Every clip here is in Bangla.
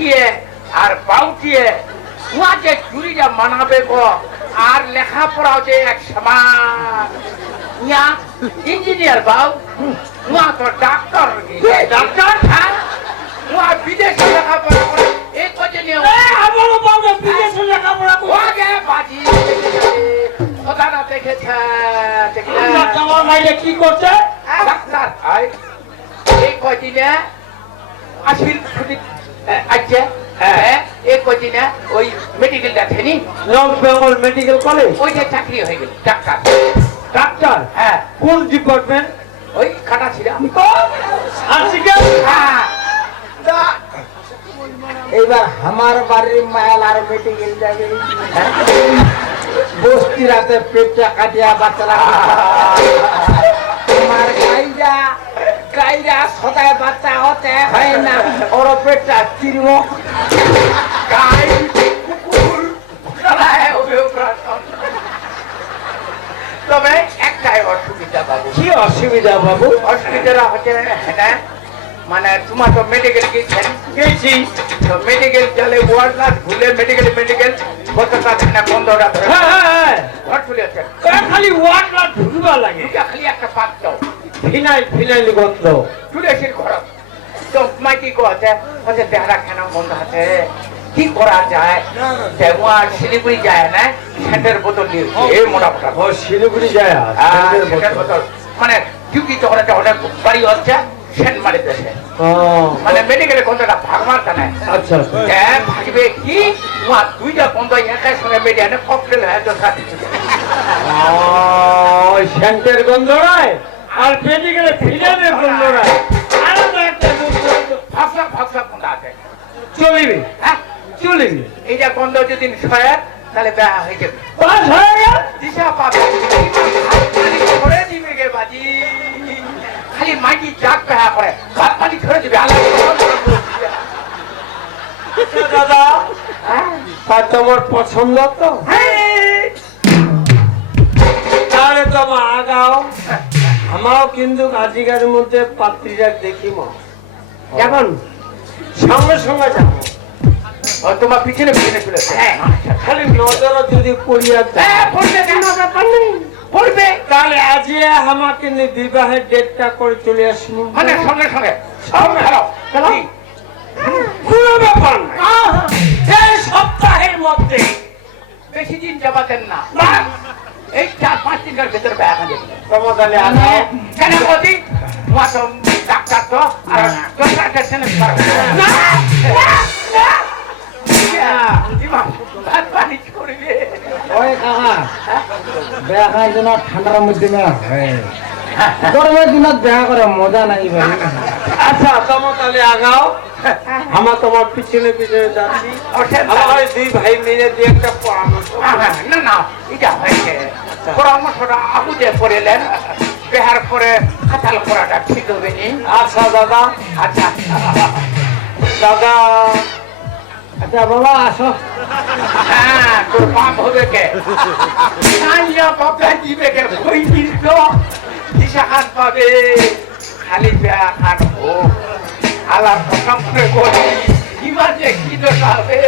হাঁটিয়ে আর পাউটিয়ে উহা যে চুরিটা মানাবে গো আর লেখাপড়াও যে এক সমান ইয়া ইঞ্জিনিয়ার বাউ উহা তো ডাক্তার ডাক্তার হ্যাঁ উহা বিদেশে লেখাপড়া করে এই কজে নিয়ে আমারও বাবা বিদেশে লেখাপড়া করে ওকে বাজি ওখানে দেখেছে দেখেছে। মাইলে কি করছে ডাক্তার এই কদিনে আসিল ছুটি আছে হ্যাঁ এই কদিনে ওই মেডিকেলটা থেনি নর্থ বেঙ্গল মেডিকেল কলেজ। ওই যে চাকরি হয়ে গেল ডাক্তার। ডাক্তার? হ্যাঁ। কোন ডিপার্টমেন্ট? ওই কাটা ছিল সার্জিক্যাল হ্যাঁ। এইবার আমার বাড়ির মায়াল আর মেডিকেল যাবে বস্তি রাতে পেটটা কাটিয়া বাচ্চারা। গাইরা সদায় বাচ্চা হতে হয় না। ওর পেটটা চিরম। গাই কুকুর তবে একটাই অসুবিধা বাবু। কি অসুবিধা বাবু? অসুবিধাটা হচ্ছে হ্যাঁ মানে তোমার তো মেডিকেল গেছি। তো মেডিকেল চলে ওয়ার্ড ভুলে মেডিকেল মেডিকেল কতটা না বন্ধটা ধরে হ্যাঁ হ্যাঁ হ্যাঁ। ঘর চলে আছে। খালি না ঢুকবা লাগে? খালি একটা দাও ফিনাইল ফিনাইল গন্ধ চলে এসে ঘর তো মা কি আছে হচ্ছে দেহরা কেন বন্ধ আছে? কি করা যায়? দেওয়ার শিলিগুড়ি যায় না সেন্টার বোতল নিয়ে এই মোটা মোটা। ও শিলিগুড়ি যায় হ্যাঁ, সেন্টের বোতল। মানে ডিউটি যখন একটা অনেক বাড়ি হচ্ছে সেন্ট মারি দেশে মানে মেডিকেলে কোনটা ভাগ মারতে নাই আচ্ছা আচ্ছা। ভাগবে কি? তোমার দুইটা বন্ধ একাই সঙ্গে মেডিয়ানে ককটেল হয়ে তো সেন্টের গন্ধ নয়? আর আলাদা একটা। ফাঁসা ফাঁসা বন্ধ আছে? চলিবি। হ্যাঁ চলিবি। এইটা বন্ধ যদি সয় তাহলে বেহা হয়ে যাবে। পাস হয়ে গেল। দিশা পাবে। খালি ধরে দিবে গে বাজি। খালি মাটি জাগ বেহা করে। ভাত পানি ধরে দিবে। আলাদা দাদা আর তোমার পছন্দ তো? তাহলে তোমার আগাও। আমারও কিন্তু আজিকার মধ্যে পাত্রীরা দেখিব এখন সঙ্গে সঙ্গে যাব। তোমার পিছনে পিছনে চলেছে হ্যাঁ খালি নজর যদি পড়িয়া হ্যাঁ, পড়বে তাহলে আজকে আমাকে বিবাহের ডেটটা করে চলে আসব মানে সঙ্গে সঙ্গে। সঙ্গে? কোনো ব্যাপার এই সপ্তাহের মধ্যে বেশি দিন যাবাতেন না। এই চার পাঁচ দিনের ভেতর হয়ে যাবে কেন বলছি? তোমার তো ডাক্তার তো আর দোসরা টেনশনে পারবে না। ভাত পানি করবে। ওই কাকা বেয়া খাই দিন ঠান্ডার মধ্যে গরমের দিনত বেয়া করে মজা নাই ভাই। আচ্ছা তোমার তাহলে আগাও। আমার তোমার পিছনে পিছনে যাচ্ছি। আমার দুই ভাই মিলে দিয়ে একটা পরামর্শ। না না এটা হয়েছে। পরামর্শটা আগুতে পড়েলেন বেহার পরে কাঁঠাল করাটা ঠিক হবে নি। আচ্ছা দাদা। আচ্ছা দাদা। আচ্ছা বাবা আসো। হ্যাঁ তোর পাপ হবে কে? দিবে কে? দিস তো দিশা খান পাবে। খালি খান ও আল্লাহ কসম করে ইমান যে কি দোষ হবে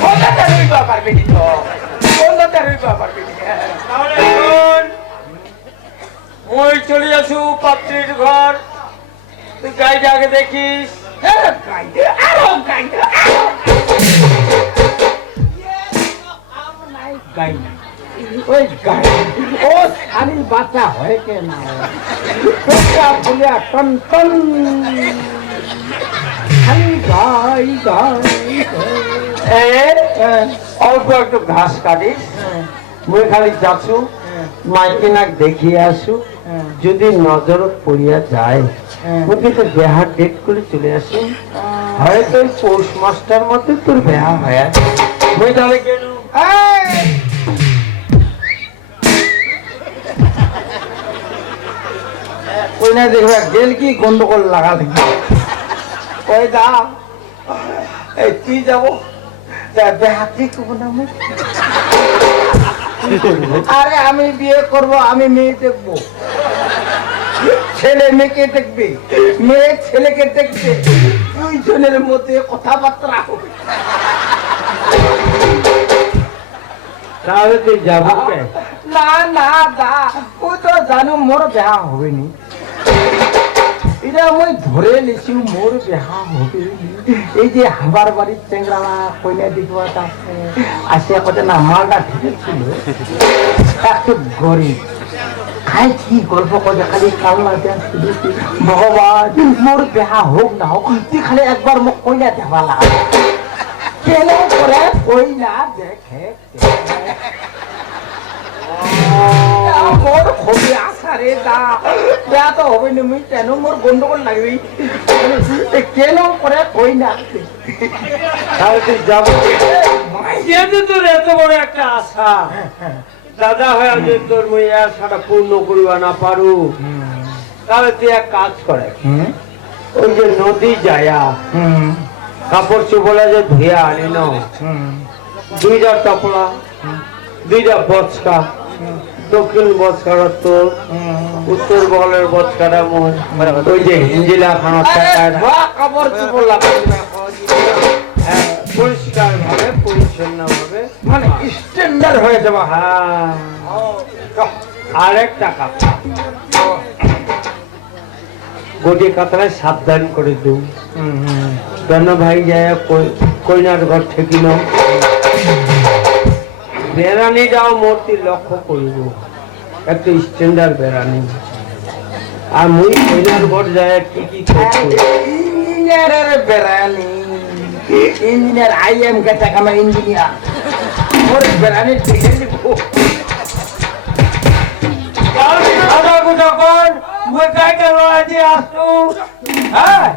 বলতে রইবা পারবে নি তো বলতে রইবা পারবে হ্যাঁ। তাহলে এখন মই চলে আসু পাত্রীর ঘর। তুই গাড়িটা আগে দেখিস। হ্যাঁ, গাইডে, আরও গাইডে, আরও। গাই ওই ও খালি বাচ্চা হয় কে না পেটটা ফুলিয়া টন টন। গাই গাই অল্প একটু ঘাস কাটিস। মুই খালি যাচ্ছু মাইকিনাক দেখিয়ে আসু। যদি নজর পড়িয়া যায় কিন্তু বেহার ডেট করে চলে আসি। হয়তো পৌষ মাসটার মধ্যে তোর বেহা হয়ে মুই তাহলে কেন ওই না দেখবে গেল কি গন্ডগোল লাগা থাকবে ওই দা এই তুই যাব? আরে আমি বিয়ে করব আমি মেয়ে দেখব। ছেলে মেয়েকে দেখবে মেয়ে ছেলেকে দেখবে। দুইজনের মধ্যে কথাবার্তা হবে। তাহলে তুই যাব না না দা ও তো জানো মোর বেহা হবে নি এটা মই ধরে নিছি মোর বেহা হবে। এই যে আমার বাড়ির চেংরা কইনা দেখবা আছে আসে কত না মালটা ঠিক ছিল একটু গরিব খাই কি গল্প করে খালি কাল্লা দেন ভগবান মোর বেহা হোক না হোক তুই খালি একবার মোক কইনা দেবা লাগা। কেন করে কইনা দেখে। মোর খুবই আশা রে দা। বেয়া তো হবে না মুই কেন মোর গন্ডগোল লাগবে? কেন করে কই না? তাহলে তুই যাব কে? যেহেতু তোর এত বড় একটা আশা দাদা হয়ে যে তোর মই আশাটা পূর্ণ করিবা না পারু তাহলে তুই এক কাজ করে। ওই যে নদী যায়া কাপড় চোপড়া যে ধুয়ে আনি ন দুইটা টপলা দুইটা বচকা দক্ষিণ বচকাটা তোর উত্তর বগলের মোর ওই যে হিঞ্জিলা হ্যাঁ, পরিষ্কার ভাবে পরিচ্ছন্ন ভাবে মানে স্ট্যান্ডার্ড হয়ে যাবা। হ্যাঁ। আরেক টাকা। গোটি কাতলায় সাবধান করে দেব কেন ভাই যায় কইনার ঘর ঠেকিল বেড়ানিটাও মূর্তি লক্ষ্য করিব একটু স্ট্যান্ডার্ড বেড়ানি আর মুই কইনার ঘর যায় কি কি করছ ইঞ্জিনিয়ারের বেড়ানি ইঞ্জিনিয়ার আই এম কে টাকা আমার ইঞ্জিনিয়ার মোর বেড়ানি নিব দাদা যখন মুই কাইটা লড়াই দিয়ে আসতো হ্যাঁ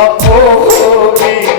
amor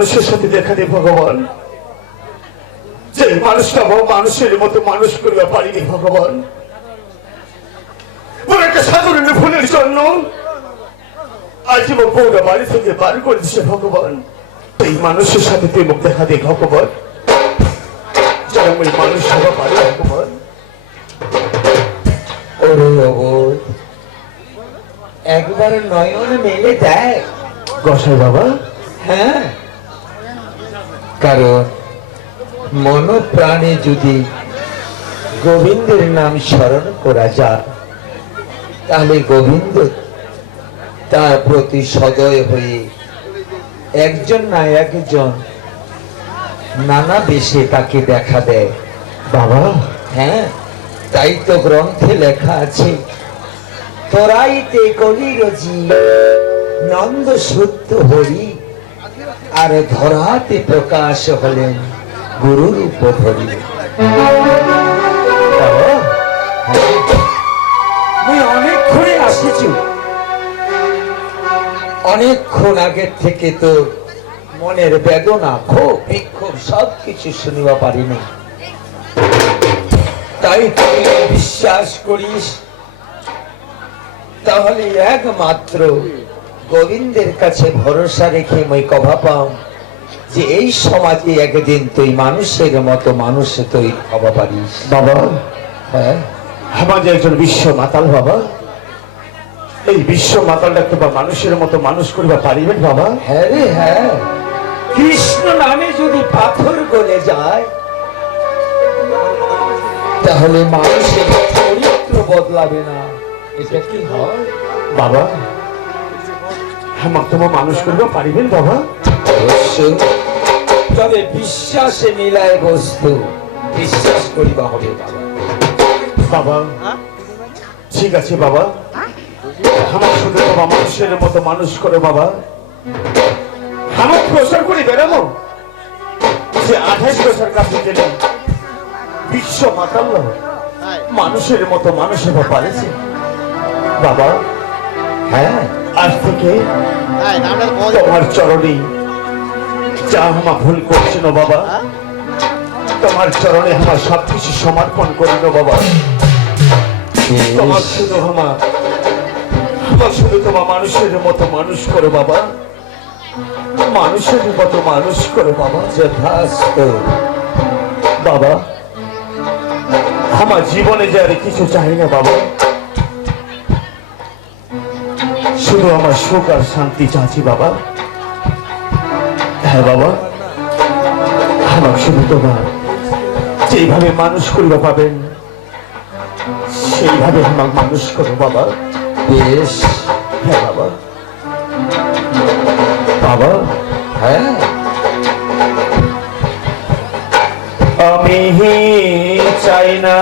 মানুষের সাথে দেখা দে ভগবান। যে মানুষটা মানুষের মতো মানুষ করতে পারিনি ভগবান। ওর একটা সাধারণ ভুলের জন্য আজ আমার বউরা বাড়ি থেকে বার ভগবান। এই মানুষের সাথে তুই মুখ দেখা দে ভগবান। যেন ওই মানুষ হওয়া পারে ভগবান। ওরে অবোধ একবার নয়ন মেলে দেয়। গোসাই বাবা? হ্যাঁ। কারণ মন প্রাণে যদি গোবিন্দের নাম স্মরণ করা যায় তাহলে গোবিন্দ তার প্রতি সদয় হয়ে একজন না একজন নানা বেশে তাকে দেখা দেয়। বাবা। হ্যাঁ তাই তো গ্রন্থে লেখা আছে তোরাইতে কলিরজি নন্দ সত্য হরি আর ধরাতে প্রকাশ হলেন গুরুর উপধরি। আমি অনেকক্ষণে আসিছি। অনেকক্ষণ আগের থেকে তো মনের বেদনা ক্ষোভ বিক্ষোভ সব কিছু শুনিবা পারিনি। তাই তুই বিশ্বাস করিস তাহলে একমাত্র গোবিন্দের কাছে ভরসা রেখে মই কভা পাও যে এই সমাজে একদিন তুই মানুষের মতো মানুষ তুই হবা পারিস। বাবা। হ্যাঁ? যে একজন বিশ্ব মাতাল বাবা। এই বিশ্ব মাতালটা তো বা মানুষের মতো মানুষ করবা পারিবেন বাবা। হ্যাঁ রে হ্যাঁ। কৃষ্ণ নামে যদি পাথর গলে যায় তাহলে মানুষের চরিত্র বদলাবে না। এটা কি হয়? বাবা। আমার তোমার মানুষ করবা পারিবেন বাবা। অবশ্য তবে বিশ্বাসে মিলায় বস্তু বিশ্বাস করিবা হবে বাবা। বাবা ঠিক আছে বাবা। আমার শুধু বাবা মানুষের মতো মানুষ করে বাবা। আমার প্রচার করে বেড়াবো যে আঠাশ বছর কাছে গেলে বিশ্ব মাতাল্য মানুষের মতো মানুষ হতে পারেছে বাবা হ্যাঁ? আজ থেকে তোমার চরণে যা আমা ভুল করছিল বাবা তোমার চরণে আমার সব কিছু সমর্পণ করিল বাবা। তোমার শুধু আমার আমার শুধু তোমার মানুষের মতো মানুষ করো বাবা। মানুষের মতো মানুষ করো বাবা যথাস্তু। বাবা আমার জীবনে যে আর কিছু চাই না বাবা। শুধু আমার সুখ আর শান্তি চাচ্ছি, বাবা। হ্যাঁ বাবা। আমার শুধু তোমার। যেইভাবে মানুষ করিবা পাবেন সেইভাবে আমার মানুষ করো, বাবা। বেশ। হ্যাঁ বাবা। বাবা হ্যাঁ। আমি চাই না